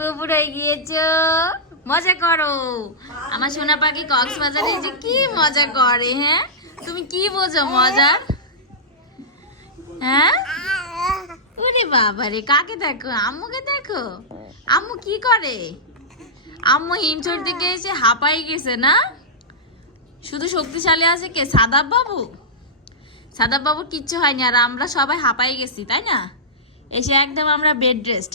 তুমি উপরে গিয়েছো, মজা করো। আমার সোনা পাখি কক্সবাজারে যে কি মজা করে। হ্যাঁ, তুমি কি বোঝো মজা? হ্যাঁ, ওরে বাবা রে, কাকে দেখো? আম্মুকে দেখো। আম্মু কি করে? আম্মু হিমচোর দিকে এসে হাঁপাই গেছে না? শুধু শক্তিশালী আছে কে? সাদাব বাবু। সাদাব বাবুর কিচ্ছু হয়নি, আর আমরা সবাই হাঁপাই গেছি, তাই না? এসে একদম আমরা বেড রেস্ট।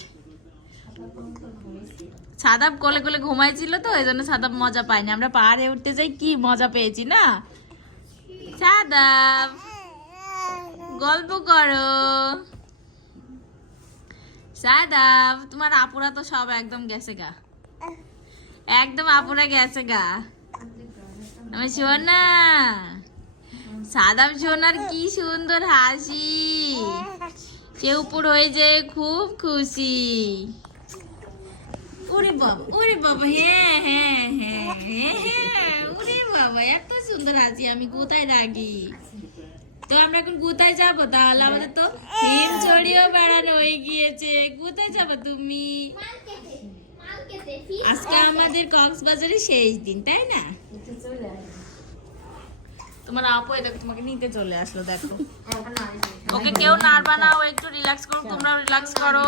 সাদাব কোলে কোলে ঘুমাইছিল তো, এই জন্য সাদাব মজা পায়নি। আমরা পাহাড়ে উঠতে যাই কি মজা পেয়েছি না? সাদাব গল্প করো। সাদাব, তোমার আপুরা তো সব একদম গেছে গা, একদম আপুরা গেছে গা। আমি সোনা, সাদাব সোনার কি সুন্দর হাসি, সে উপর হয়ে যায় খুব খুশি। ওরে বাবা, ওরে বাবা, হ্যাঁ হ্যাঁ হ্যাঁ হ্যাঁ হ্যাঁ, ওরে বাবা এত সুন্দর হাসি, আমি কোথায় রাখি? তো আমরা এখন কোথায় যাবো তাহলে? আমাদের তো হিমছড়িও বেড়ানো হয়ে গিয়েছে। কোথায় যাবো তুমি? আজকে আমাদের কক্সবাজারে শেষ দিন, তাই না? তোমার আপু দেখো তোমাকে নিতে চলে আসলো, দেখো। ওকে কেউ নাড়বা না, ও একটু রিল্যাক্স করো, তোমরাও রিল্যাক্স করো।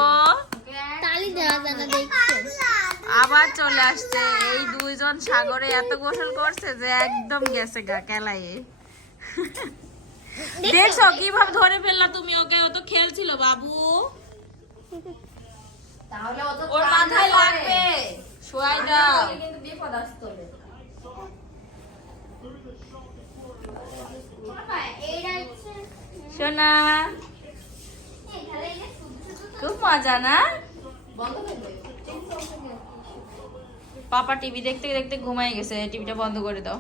তালি দেওয়া জানা দেখছো। আবার চলে আসছে। এই দুইজন সাগরে এত গোসল করছে যে একদম গেছে গা কেলায়ে। দেখছো কিভাবে ধরে ফেললা তুমি ওকে? ও তো খেলছিল বাবু, তাহলে ও তো ওর মাথায় লাগবে, শোয়াই দাও। কিন্তু বিপদ আসতো। সোনা খুব মজা না? পাপা টিভি দেখতে দেখতে ঘুমাই গেছে, টিভিটা বন্ধ করে দাও।